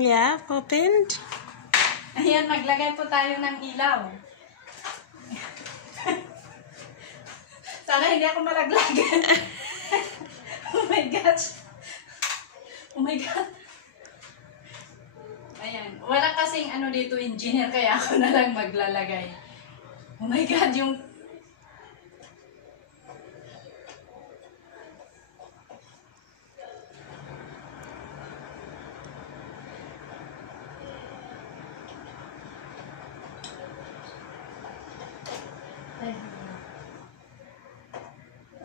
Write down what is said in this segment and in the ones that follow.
Yeah, opened. Ayan, maglagay po tayo ng ilaw. Sana hindi ako malaglag. Oh my gosh. Oh my God. Ayan. Wala kasing ano dito, engineer, kaya ako na lang maglalagay. Oh my God, yung...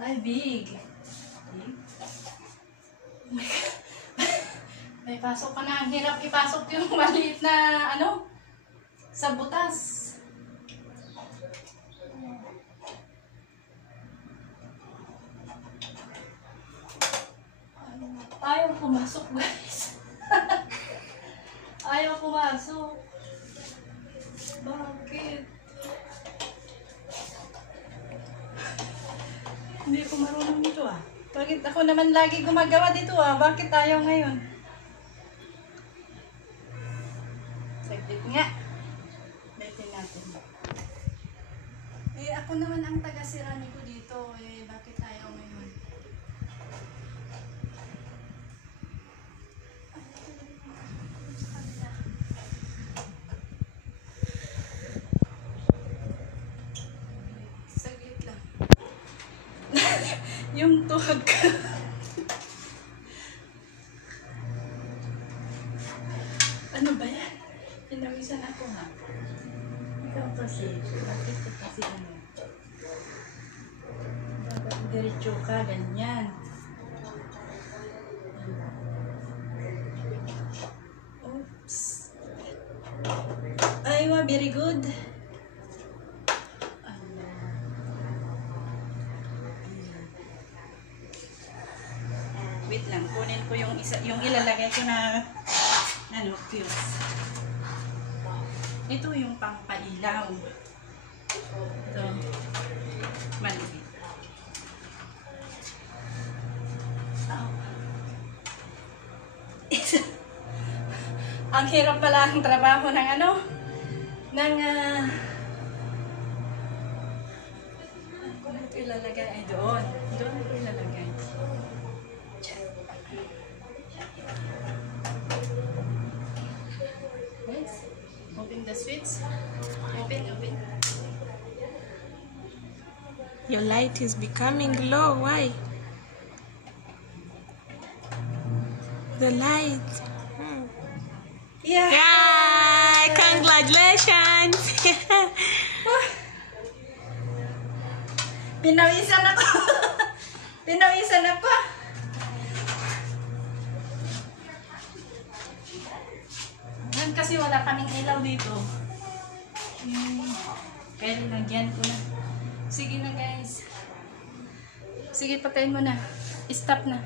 Ay, big. Oh my God. May pasok pa na. Ang hirap ipasok yung maliit na, ano, sa butas. Ayaw pumasok, guys. Ayaw pumasok. Bakit? Hindi ko marunong nito ah. Bakit ako naman lagi gumagawa dito ah? Bakit ayaw ngayon? Saglit nga. Baitin natin. Eh ako naman ang taga-sira nito dito. Eh bakit ayaw ngayon? Saglit lang. Yung tuhod ko. Ano ba yan? Pinawisan ako ha. Ikaw kasi, bakit ko kasi ano? Diretso ka, ganyan. Oops. Aywa, very good. Wait lang, kunin ko yung isa, yung ilalagay ko na ano, fuse. Ito yung pampailaw. Ito. Maliit. Oh. Ang hirap pala ang trabaho ng ano, ng kung ito ilalagay ay doon. Doon ito ilalagay. Open the switch. Open. Your light is becoming low. Why? The light. Yeah. Yay! Congratulations! Pinawisan ako. Pinawisan ako. Kasi wala kaming ilaw dito. Kaya nilagyan ko na. Sige na guys. Sige, patayin mo na. Stop na.